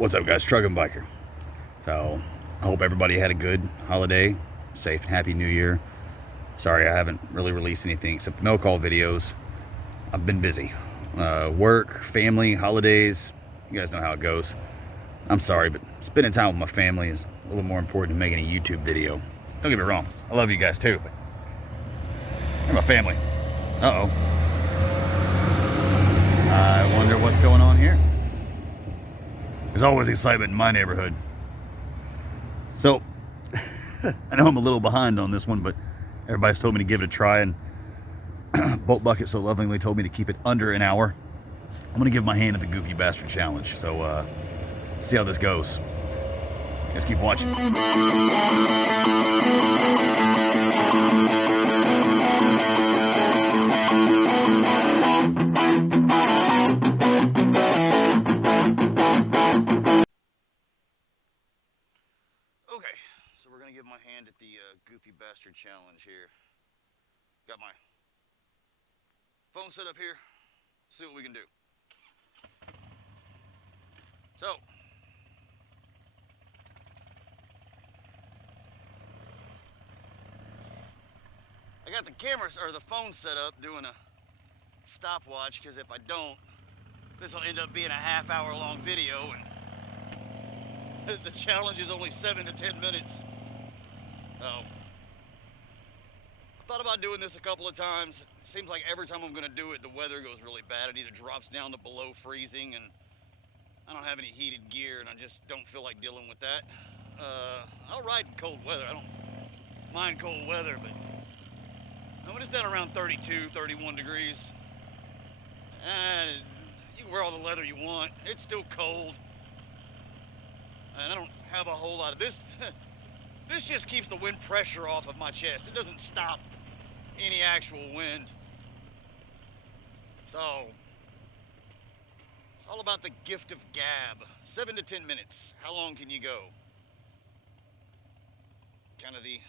What's up, guys? Truck and Biker. So, I hope everybody had a good holiday, safe and happy new year. Sorry I haven't really released anything except mail call videos. I've been busy. Work, family, holidays, you guys know how it goes. I'm sorry, but spending time with my family is a little more important than making a YouTube video. Don't get me wrong, I love you guys too, but they're my family. Uh-oh. I wonder what's going on here. There's always excitement in my neighborhood. So, I know I'm a little behind on this one, but everybody's told me to give it a try, and Bolt Bucket so lovingly told me to keep it under an hour. I'm going to give my hand at the Goofy Bastard Challenge, so see how this goes. Just keep watching. Okay, so we're gonna give my hand at the Goofy Bastard Challenge here. Got my phone set up here. See what we can do. So, I got the camera or the phone set up doing a stopwatch, because if I don't, this will end up being a half-hour long video, and the challenge is only 7 to 10 minutes. So, I thought about doing this a couple of times. It seems like every time I'm going to do it, the weather goes really bad. It either drops down to below freezing, and I don't have any heated gear, and I just don't feel like dealing with that. I'll ride in cold weather. I don't mind cold weather, but when it's down around 32, 31 degrees, and you can wear all the leather you want. It's still cold. And I don't have a whole lot of this. This just keeps the wind pressure off of my chest. It doesn't stop any actual wind. So, it's all about the gift of gab. 7 to 10 minutes. How long can you go? Kind of the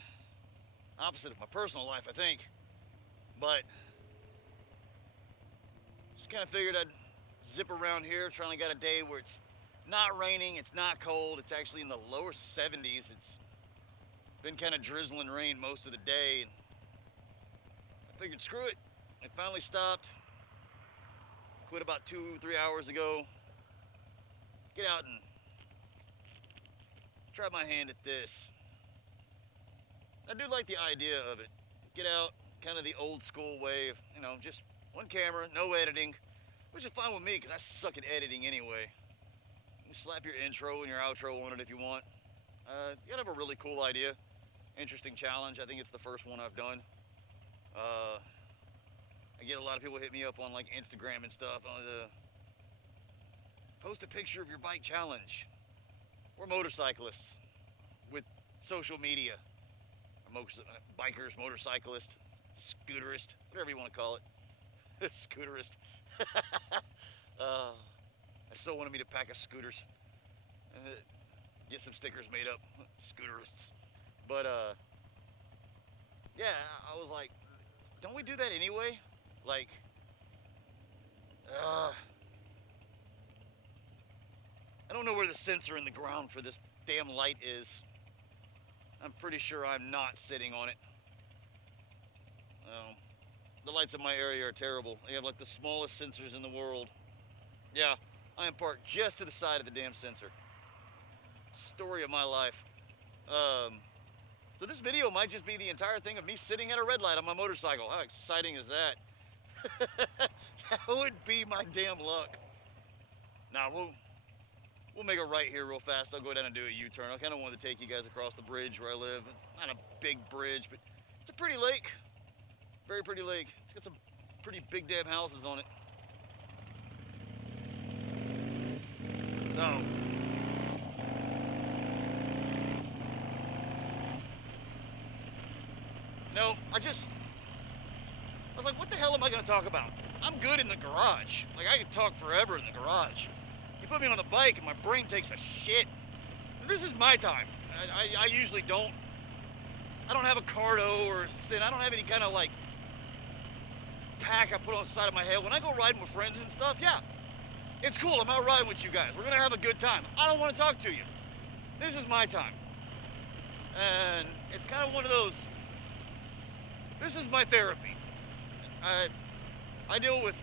opposite of my personal life, I think. But, just kind of figured I'd zip around here. Trying to get a day where it's not raining, it's not cold, it's actually in the lower 70s. It's been kind of drizzling rain most of the day, and I figured screw it. I finally stopped. Quit about 2-3 hours ago. Get out and try my hand at this. I do like the idea of it. Get out, kind of the old school way of, just one camera, no editing, which is fine with me because I suck at editing anyway. You slap your intro and your outro on it if you want. You have a really cool idea. Interesting challenge. I think it's the first one I've done. I get a lot of people hit me up on like Instagram and stuff. Post a picture of your bike challenge. We're motorcyclists with social media. Bikers, motorcyclist, scooterist, whatever you want to call it. Scooterist. I still wanted me to pack a scooters. Get some stickers made up. Scooterists. But, yeah, I was like, don't we do that anyway? Like, I don't know where the sensor in the ground for this damn light is. I'm pretty sure I'm not sitting on it. The lights in my area are terrible. They have like the smallest sensors in the world. Yeah, I am parked just to the side of the damn sensor. Story of my life. So this video might just be the entire thing of me sitting at a red light on my motorcycle. How exciting is that? That would be my damn luck. Nah, we'll make a right here real fast. I'll go down and do a U-turn. I kind of wanted to take you guys across the bridge where I live. It's not a big bridge, but it's a pretty lake. Very pretty lake. It's got some pretty big damn houses on it. So, no, I was like, what the hell am I going to talk about? I'm good in the garage. Like, I could talk forever in the garage. You put me on the bike and my brain takes a shit. This is my time. I usually don't. I don't have a cardo or sin. I don't have any kind of like pack I put on the side of my head. When I go riding with friends and stuff, yeah, It's cool, I'm out riding with you guys. We're gonna have a good time. I don't wanna talk to you. This is my time. And it's kind of one of those, this is my therapy. I deal with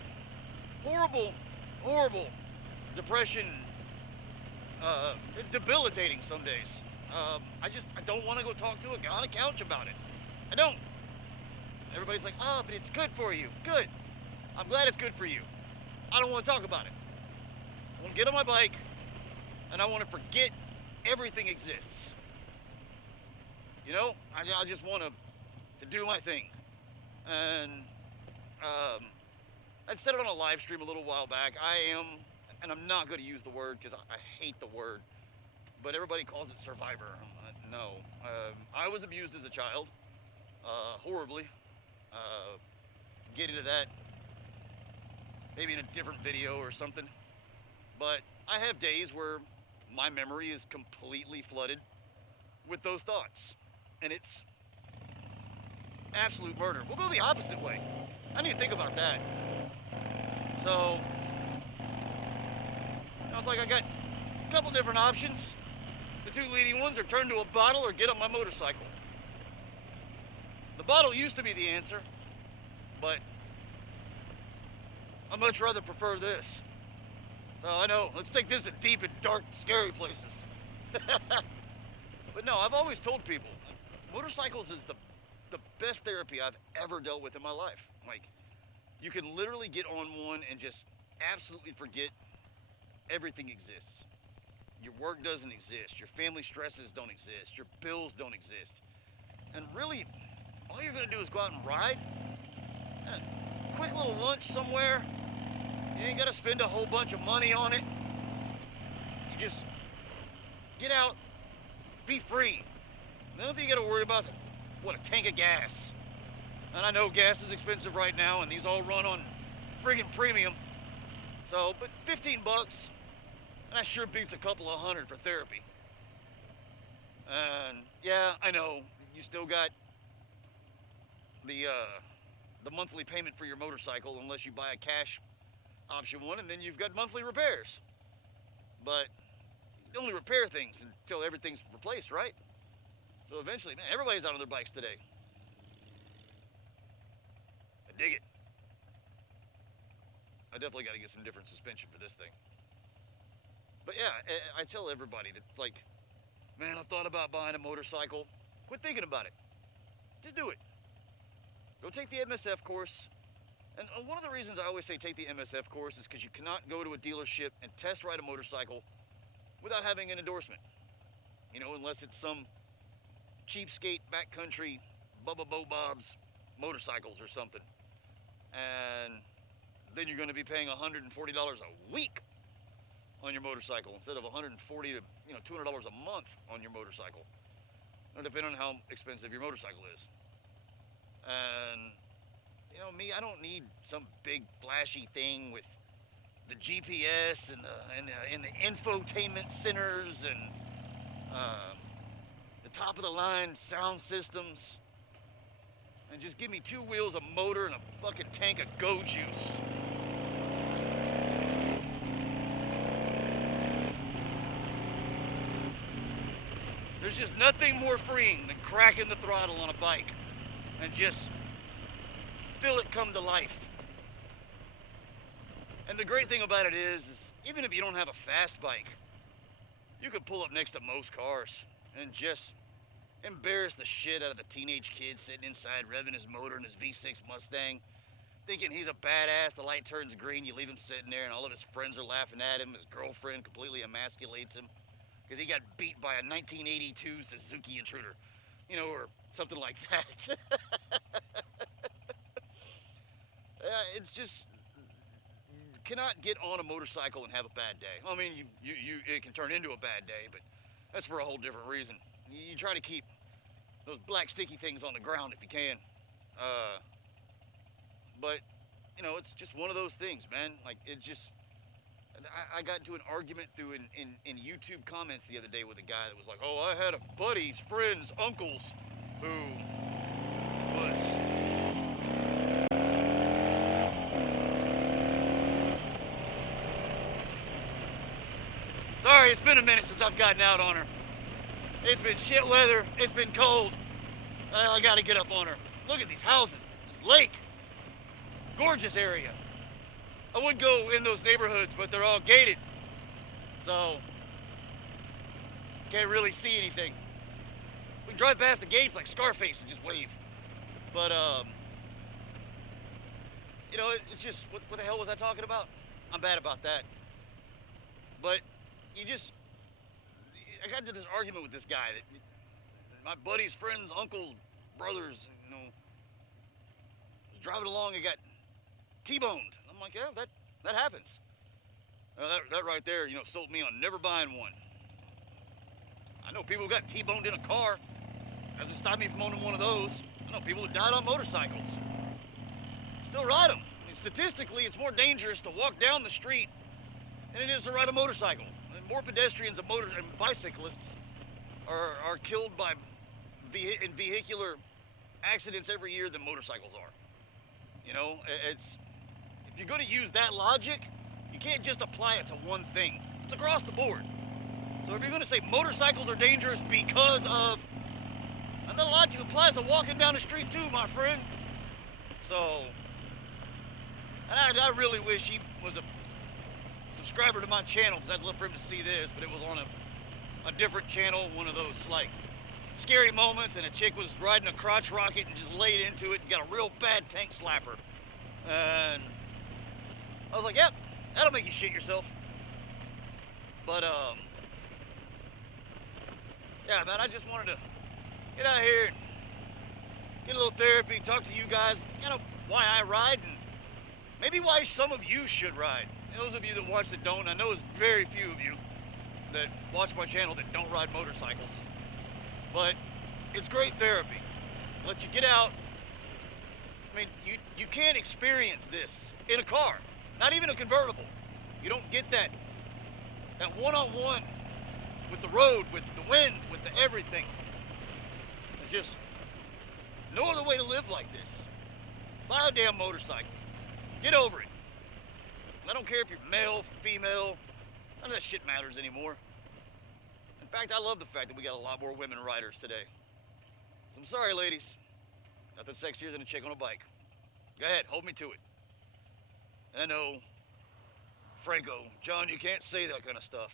horrible, horrible depression, debilitating some days. I don't want to go talk to a guy on a couch about it. I don't. Everybody's like, oh, but it's good for you. Good. I'm glad it's good for you. I don't want to talk about it. I want to get on my bike, and I want to forget everything exists. You know, I just want to do my thing. And I said it on a live stream a little while back. I am, and I'm not going to use the word because I hate the word, but everybody calls it survivor. No. I was abused as a child, horribly. Get into that maybe in a different video or something. But I have days where my memory is completely flooded with those thoughts. And it's absolute murder. We'll go the opposite way. I need to think about that. So, it's like I got a couple different options. The two leading ones are turn to a bottle or get on my motorcycle. The bottle used to be the answer, but I'd much rather prefer this. Oh, I know, let's take this to deep and dark, scary places. But no, I've always told people, motorcycles is the best therapy I've ever dealt with in my life. Like, you can literally get on one and just absolutely forget everything exists. Your work doesn't exist, your family stresses don't exist, your bills don't exist. And really, all you're gonna do is go out and ride. A quick little lunch somewhere. You ain't gotta spend a whole bunch of money on it. You just get out, be free. Nothing you gotta worry about is what, a tank of gas. And I know gas is expensive right now, and these all run on friggin' premium. So, but 15 bucks, that sure beats a couple of $100 for therapy. And yeah, I know, you still got the monthly payment for your motorcycle unless you buy a cash option one, and then you've got monthly repairs. But you only repair things until everything's replaced, right? So eventually, man, everybody's out on their bikes today. I dig it. I definitely got to get some different suspension for this thing. But yeah, I tell everybody that, like, man, I've thought about buying a motorcycle. Quit thinking about it. Just do it. Go take the MSF course. And one of the reasons I always say take the MSF course is because you cannot go to a dealership and test ride a motorcycle without having an endorsement. You know, unless it's some cheapskate backcountry Bubba Bo Bob's motorcycles or something. And then you're going to be paying $140 a week on your motorcycle instead of $140 to $200 a month on your motorcycle. Depending on how expensive your motorcycle is. And me, I don't need some big flashy thing with the GPS and the infotainment centers and the top of the line sound systems. And just give me 2 wheels, a motor, and a fucking tank of Go Juice. There's just nothing more freeing than cracking the throttle on a bike and just feel it come to life. And the great thing about it is even if you don't have a fast bike, you could pull up next to most cars and just embarrass the shit out of the teenage kid sitting inside revving his motor in his V6 Mustang, thinking he's a badass. The light turns green, you leave him sitting there, and all of his friends are laughing at him. His girlfriend completely emasculates him because he got beat by a 1982 Suzuki Intruder, or something like that. It's just, you cannot get on a motorcycle and have a bad day. I mean, it can turn into a bad day, but that's for a whole different reason. You try to keep those black sticky things on the ground if you can. But, it's just one of those things, man. Like, it just, I got into an argument through in YouTube comments the other day with a guy that was like, oh, I had a buddy's friend's uncles who was Sorry, it's been a minute since I've gotten out on her. It's been shit weather, it's been cold. I gotta get up on her. Look at these houses, this lake. Gorgeous area. I would go in those neighborhoods, but they're all gated. So, can't really see anything. We can drive past the gates like Scarface and just wave. But, you know, it's just, what the hell was I talking about? I'm bad about that. But, I got into this argument with this guy that my buddy's friends, uncles, brothers, you know, was driving along and got T-boned. I'm like, yeah, that happens. That right there, you know, sold me on never buying one. I know people who got T-boned in a car. Doesn't stop me from owning one of those. I know people who died on motorcycles. Still ride them. I mean, statistically, it's more dangerous to walk down the street than it is to ride a motorcycle. And more pedestrians and bicyclists are killed in vehicular accidents every year than motorcycles are. You know, if you're going to use that logic, you can't just apply it to one thing. It's across the board. So if you're going to say motorcycles are dangerous because of, and that logic applies to walking down the street too, my friend. So, and I really wish he was a subscriber to my channel, because I'd love for him to see this, but it was on a different channel, one of those like scary moments, and a chick was riding a crotch rocket and just laid into it and got a real bad tank slapper. And I was like, yep, that'll make you shit yourself. But yeah, man, I just wanted to get out here and get a little therapy, talk to you guys, you know, why I ride, and maybe why some of you should ride. Those of you that watch that don't, I know there's very few of you that watch my channel that don't ride motorcycles. But it's great therapy. Let you get out. I mean, you can't experience this in a car, not even a convertible. You don't get that one-on-one with the road, with the wind, with the everything. There's just no other way to live like this. Buy a damn motorcycle. Get over it. I don't care if you're male, female, none of that shit matters anymore. In fact, I love the fact that we got a lot more women riders today. So I'm sorry, ladies. Nothing sexier than a chick on a bike. Go ahead, hold me to it. I know, Franco, John, you can't say that kind of stuff.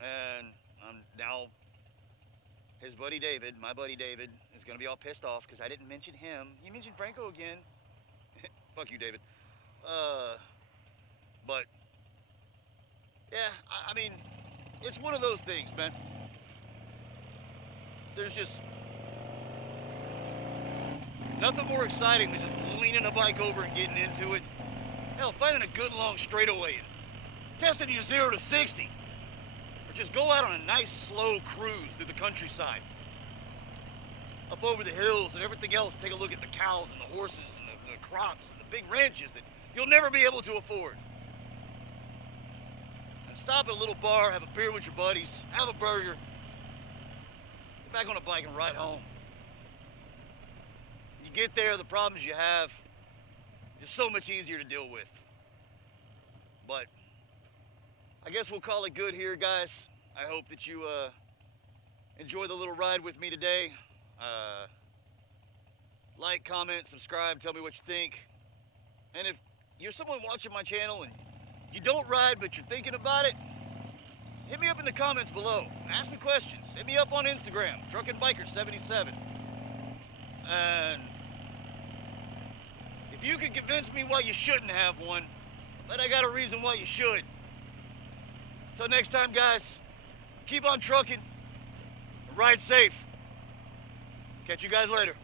And now, his buddy David, my buddy David, is gonna be all pissed off because I didn't mention him. You mentioned Franco again. Fuck you, David. But, yeah, I mean, it's one of those things, man. There's just nothing more exciting than just leaning a bike over and getting into it. Hell, finding a good long straightaway and testing your 0 to 60. Or just go out on a nice slow cruise through the countryside. Up over the hills and everything else, take a look at the cows and the horses and the crops and the big ranches that you'll never be able to afford. And stop at a little bar, have a beer with your buddies, have a burger, get back on a bike and ride home. You get there, the problems you have, just so much easier to deal with. But I guess we'll call it good here, guys. I hope that you enjoy the little ride with me today. Like, comment, subscribe, tell me what you think. And if you're someone watching my channel and you don't ride but you're thinking about it, hit me up in the comments below. Ask me questions. Hit me up on Instagram, Truckinbiker77. And if you can convince me why you shouldn't have one, then I got a reason why you should. Till next time, guys, keep on trucking and ride safe. Catch you guys later.